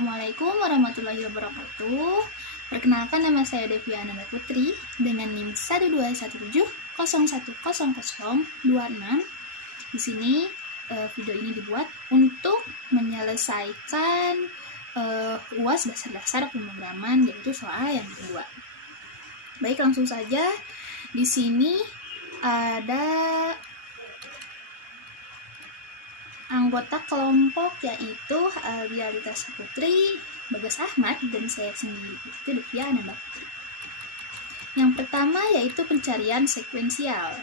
Assalamualaikum warahmatullahi wabarakatuh. Perkenalkan, nama saya Devi Ananda Putri dengan NIM 12170100026. Di sini video ini dibuat untuk menyelesaikan UAS dasar-dasar pemrograman, yaitu soal yang kedua. Baik, langsung saja. Di sini ada anggota kelompok, yaitu Albialita Saputri, Bagas Ahmad, dan saya sendiri, itu Devi Ananda Putri. Yang pertama yaitu pencarian sekuensial.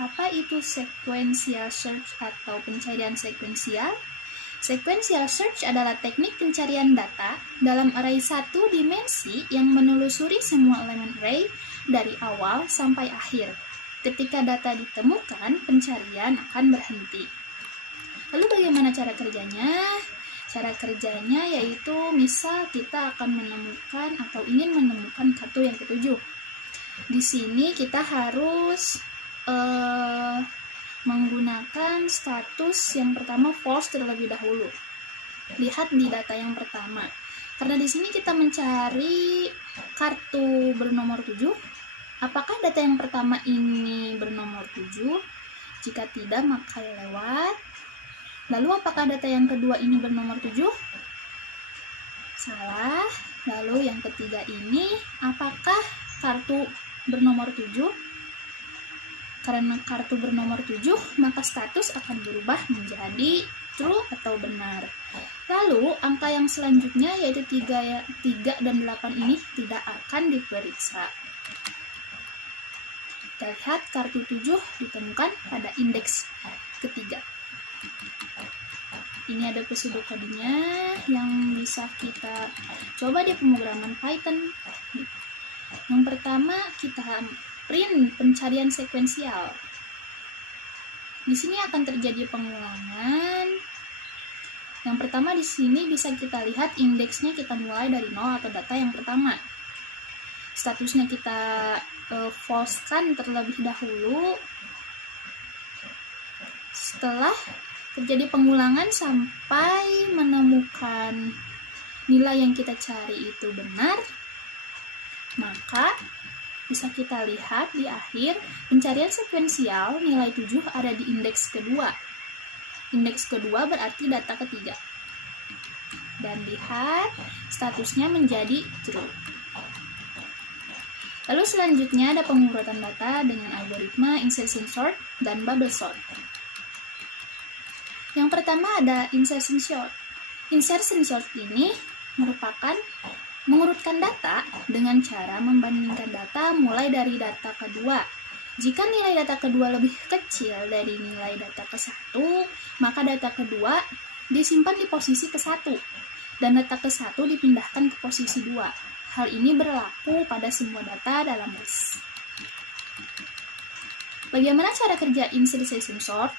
Apa itu sequential search atau pencarian sekuensial? Sequential search adalah teknik pencarian data dalam array satu dimensi yang menelusuri semua elemen array dari awal sampai akhir. Ketika data ditemukan, pencarian akan berhenti. Lalu bagaimana cara kerjanya? Cara kerjanya yaitu misal kita akan menemukan atau ingin menemukan kartu yang ketujuh. Di sini kita harus menggunakan status yang pertama false terlebih dahulu. Lihat di data yang pertama. Karena di sini kita mencari kartu bernomor 7. Apakah data yang pertama ini bernomor 7? Jika tidak, maka lewat. Lalu apakah data yang kedua ini bernomor 7? Salah. Lalu yang ketiga ini, apakah kartu bernomor 7? Karena kartu bernomor 7, maka status akan berubah menjadi true atau benar. Lalu angka yang selanjutnya yaitu 3 dan 8 ini tidak akan diperiksa. Kita lihat kartu 7 ditemukan pada indeks ketiga. Ini ada pseudokodenya yang bisa kita coba di pemrograman Python. Yang pertama kita print pencarian sekuensial. Di sini akan terjadi pengulangan. Yang pertama di sini bisa kita lihat indeksnya kita mulai dari 0 atau data yang pertama. Statusnya kita false-kan terlebih dahulu. Setelah terjadi pengulangan sampai menemukan nilai yang kita cari itu benar, maka bisa kita lihat di akhir pencarian sekuensial nilai 7 ada di indeks kedua. Indeks kedua berarti data ketiga. Dan lihat statusnya menjadi true. Lalu selanjutnya ada pengurutan data dengan algoritma insertion sort dan bubble sort. Yang pertama ada insertion sort. Insertion sort ini merupakan mengurutkan data dengan cara membandingkan data mulai dari data kedua. Jika nilai data kedua lebih kecil dari nilai data ke-1, maka data kedua disimpan di posisi ke-1 dan data ke-1 dipindahkan ke posisi 2. Hal ini berlaku pada semua data dalam list. Bagaimana cara kerja insertion sort?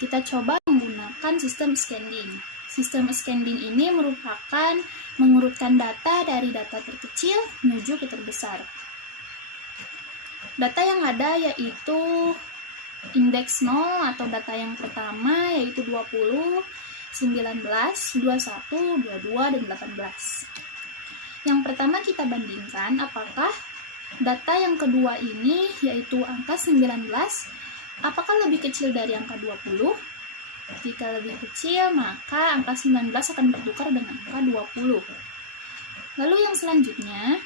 Kita coba menggunakan sistem scanning. Sistem scanning ini merupakan mengurutkan data dari data terkecil menuju ke terbesar. Data yang ada yaitu indeks 0 atau data yang pertama yaitu 20, 19, 21, 22, dan 18. Yang pertama kita bandingkan apakah data yang kedua ini yaitu angka 19 apakah lebih kecil dari angka 20? Jika lebih kecil, maka angka 19 akan bertukar dengan angka 20. Lalu yang selanjutnya,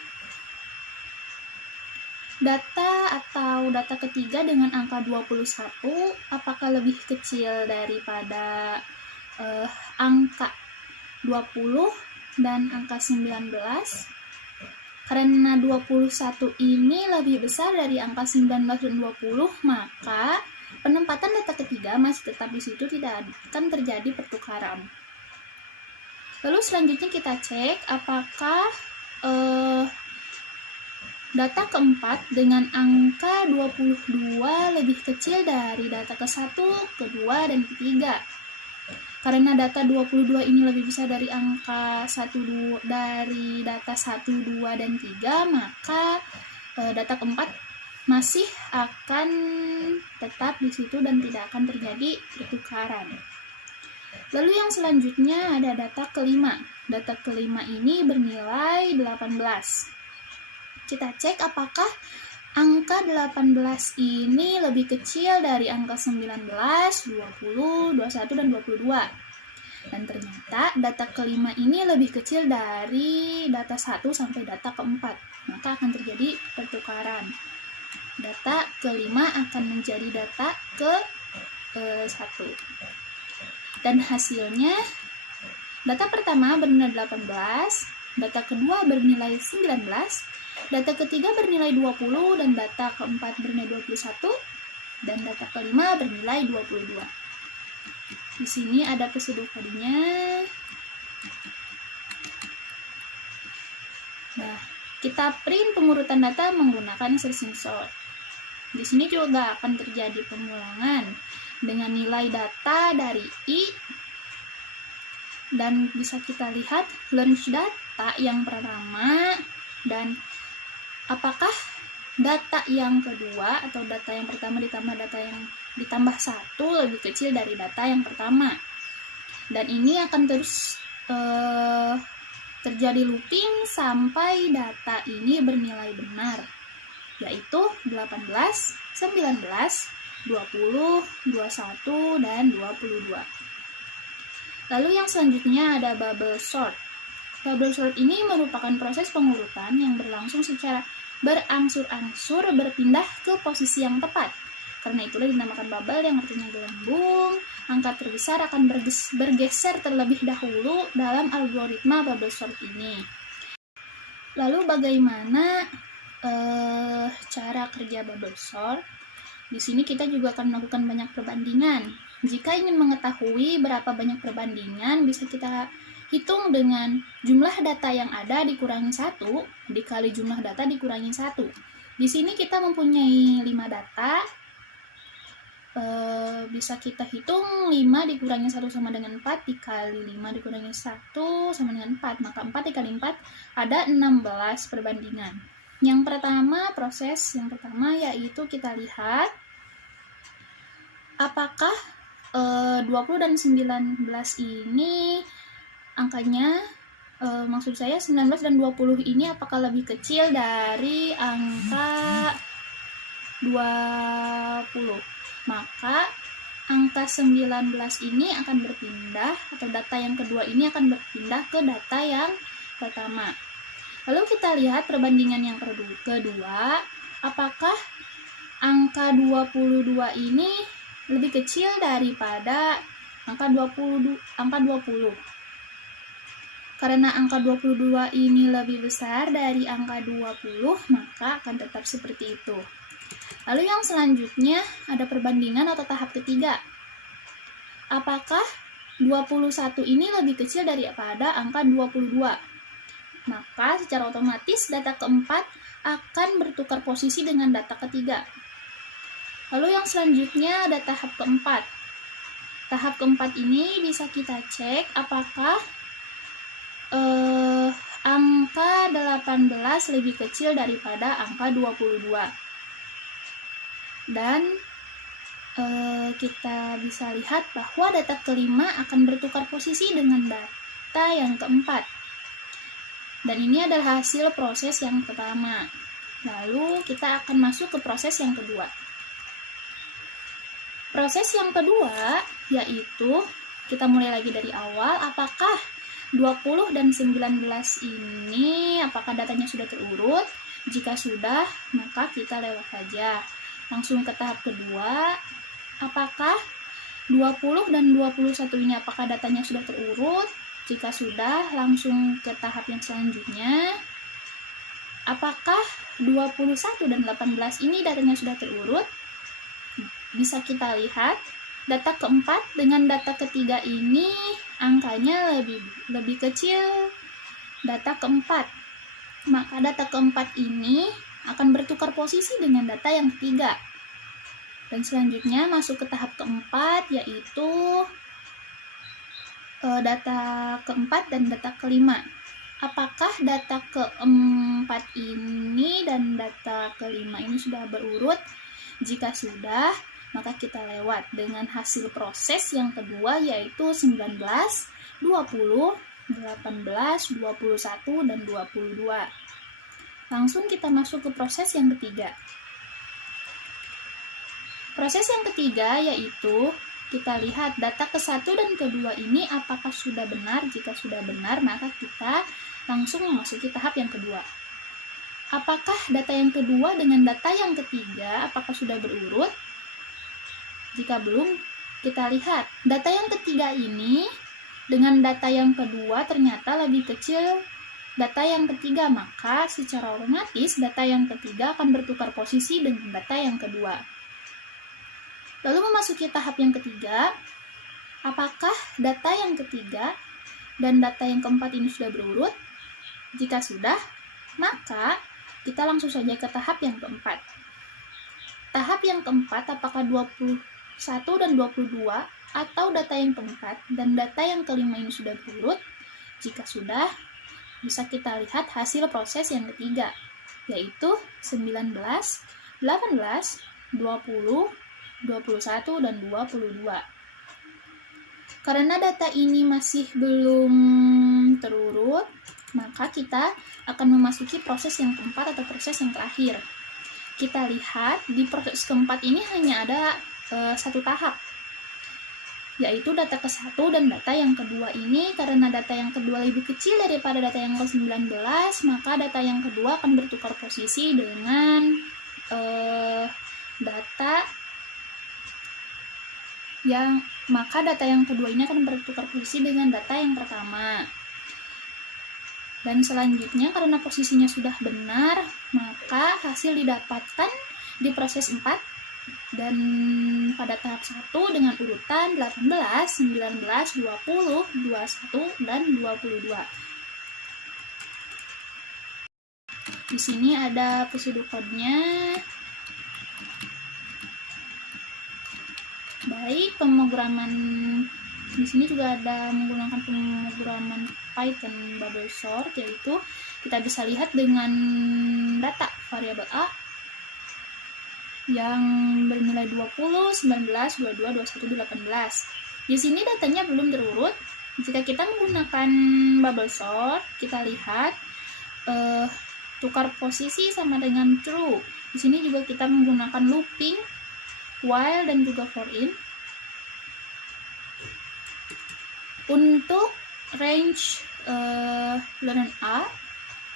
data atau data ketiga dengan angka 21, apakah lebih kecil daripada angka 20 dan angka 19? Karena 21 ini lebih besar dari angka 19 dan 20, maka penempatan data ketiga masih tetap di situ, tidak akan terjadi pertukaran. Lalu selanjutnya kita cek apakah data keempat dengan angka 22 lebih kecil dari data ke-1, kedua, dan ketiga. Karena data 22 ini lebih besar dari angka 1, dari data 1, 2, dan 3, maka data keempat masih akan tetap di situ dan tidak akan terjadi pertukaran. Lalu yang selanjutnya ada data kelima. Data kelima ini bernilai 18. Kita cek apakah angka 18 ini lebih kecil dari angka 19, 20, 21, dan 22. Dan ternyata data kelima ini lebih kecil dari data 1 sampai data keempat. Maka akan terjadi pertukaran. Data kelima akan menjadi data ke 1. Dan hasilnya, data pertama bernilai 18, data kedua bernilai 19, data ketiga bernilai 20, dan data keempat bernilai 21, dan data kelima bernilai 22. Di sini ada pseudocode-nya. Nah, kita print pengurutan data menggunakan insertion sort. Di sini juga akan terjadi pengulangan dengan nilai data dari I, dan bisa kita lihat launch data yang pertama dan apakah data yang kedua atau data yang pertama ditambah data yang ditambah 1 lebih kecil dari data yang pertama. Dan ini akan terus terjadi looping sampai data ini bernilai benar, yaitu 18, 19, 20, 21, dan 22. Lalu yang selanjutnya ada bubble sort. Bubble sort ini merupakan proses pengurutan yang berlangsung secara berangsur-angsur berpindah ke posisi yang tepat. Karena itulah dinamakan bubble, yang artinya gelembung. Angka terbesar akan bergeser terlebih dahulu dalam algoritma bubble sort ini. Lalu bagaimana cara kerja bubble sort? Di sini kita juga akan melakukan banyak perbandingan. Jika ingin mengetahui berapa banyak perbandingan, bisa kita hitung dengan jumlah data yang ada dikurangi 1 dikali jumlah data dikurangi 1. Di sini kita mempunyai 5 data. Bisa kita hitung 5 dikurangi 1 sama dengan 4 dikali 5 dikurangi 1 sama dengan 4. Maka 4 dikali 4 ada 16 perbandingan. Yang pertama, proses yang pertama yaitu kita lihat apakah 20 dan 19 ini angkanya, maksud saya 19 dan 20 ini apakah lebih kecil dari angka 20. Maka angka 19 ini akan berpindah, atau data yang kedua ini akan berpindah ke data yang pertama. Lalu kita lihat perbandingan yang kedua, apakah angka 22 ini lebih kecil daripada angka 20. Karena angka 22 ini lebih besar dari angka 20, maka akan tetap seperti itu. Lalu yang selanjutnya ada perbandingan atau tahap ketiga. Apakah 21 ini lebih kecil daripada angka 22? Maka secara otomatis data keempat akan bertukar posisi dengan data ketiga. Lalu yang selanjutnya ada tahap keempat. Tahap keempat ini bisa kita cek apakah angka 18 lebih kecil daripada angka 22. Dan kita bisa lihat bahwa data kelima akan bertukar posisi dengan data yang keempat. Dan ini adalah hasil proses yang pertama. Lalu kita akan masuk ke proses yang kedua. Proses yang kedua yaitu kita mulai lagi dari awal, apakah 20 dan 19 ini apakah datanya sudah terurut? Jika sudah, maka kita lewat saja. Langsung ke tahap kedua, apakah 20 dan 21 ini apakah datanya sudah terurut? Jika sudah, langsung ke tahap yang selanjutnya. Apakah 21 dan 18 ini datanya sudah terurut? Bisa kita lihat, data keempat dengan data ketiga ini angkanya lebih kecil data keempat. Maka data keempat ini akan bertukar posisi dengan data yang ketiga. Dan selanjutnya masuk ke tahap keempat, yaitu data keempat dan data kelima. Apakah data keempat ini dan data kelima ini sudah berurut? Jika sudah, maka kita lewat dengan hasil proses yang kedua, yaitu 19, 20, 18, 21, dan 22. Langsung kita masuk ke proses yang ketiga. Proses yang ketiga yaitu kita lihat data ke-1 dan ke-2 ini apakah sudah benar. Jika sudah benar, maka kita langsung memasuki tahap yang kedua. Apakah data yang kedua dengan data yang ketiga apakah sudah berurut? Jika belum, kita lihat data yang ketiga ini dengan data yang kedua ternyata lebih kecil data yang ketiga, maka secara otomatis data yang ketiga akan bertukar posisi dengan data yang kedua. Lalu memasuki tahap yang ketiga, apakah data yang ketiga dan data yang keempat ini sudah berurut? Jika sudah, maka kita langsung saja ke tahap yang keempat. Tahap yang keempat, apakah 21 dan 22 atau data yang keempat dan data yang kelima ini sudah berurut? Jika sudah, bisa kita lihat hasil proses yang ketiga, yaitu 19, 18, 20, 21, dan 22. Karena data ini masih belum terurut, maka kita akan memasuki proses yang keempat atau proses yang terakhir. Kita lihat di proses keempat ini hanya ada satu tahap, yaitu data ke-1 dan data yang kedua ini. Karena data yang kedua lebih kecil daripada data yang ke-19, maka data yang kedua akan bertukar posisi dengan data yang kedua ini akan bertukar posisi dengan data yang pertama. Dan selanjutnya, karena posisinya sudah benar, maka hasil didapatkan di proses 4 dan pada tahap 1 dengan urutan 18, 19, 20, 21, dan 22. Di sini ada pseudocode-nya. Baik, pemrograman di sini juga ada menggunakan pemrograman Python bubble sort, yaitu kita bisa lihat dengan data variabel A yang bernilai 20, 19, 22, 21, 18. Di sini datanya belum terurut. Jika kita menggunakan bubble sort, kita lihat tukar posisi sama dengan true. Di sini juga kita menggunakan looping, while, dan juga for in. Untuk range lenen A,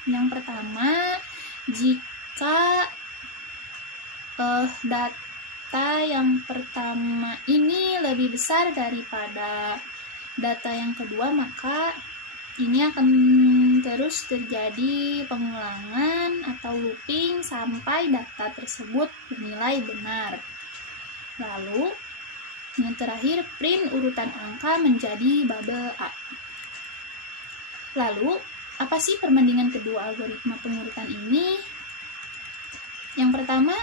yang pertama, jika data yang pertama ini lebih besar daripada data yang kedua, maka ini akan terus terjadi pengulangan atau looping sampai data tersebut bernilai benar. Lalu yang terakhir, print urutan angka menjadi bubble A. Lalu, apa sih perbandingan kedua algoritma pengurutan ini? Yang pertama,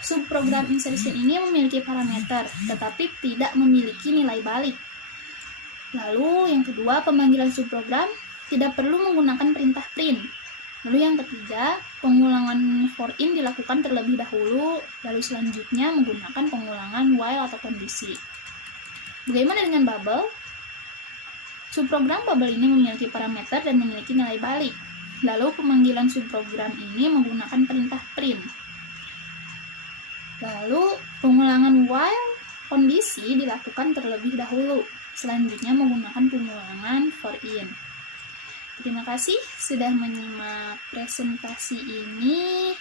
subprogram insertion ini memiliki parameter, tetapi tidak memiliki nilai balik. Lalu, yang kedua, pemanggilan subprogram tidak perlu menggunakan perintah print. Lalu yang ketiga, pengulangan for in dilakukan terlebih dahulu, lalu selanjutnya menggunakan pengulangan while atau kondisi. Bagaimana dengan bubble? Subprogram bubble ini memiliki parameter dan memiliki nilai balik. Lalu pemanggilan subprogram ini menggunakan perintah print. Lalu pengulangan while kondisi dilakukan terlebih dahulu, selanjutnya menggunakan pengulangan for in. Terima kasih sudah menyimak presentasi ini.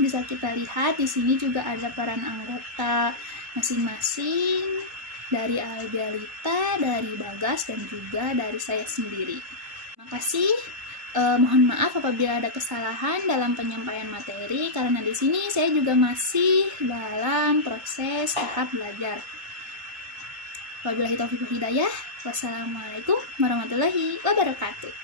Bisa kita lihat di sini juga ada peran anggota masing-masing, dari Albialita, dari Bagas, dan juga dari saya sendiri. Terima kasih. Mohon maaf apabila ada kesalahan dalam penyampaian materi, karena di sini saya juga masih dalam proses tahap belajar. Wabillahi taufiq wal hidayah. Wassalamualaikum warahmatullahi wabarakatuh.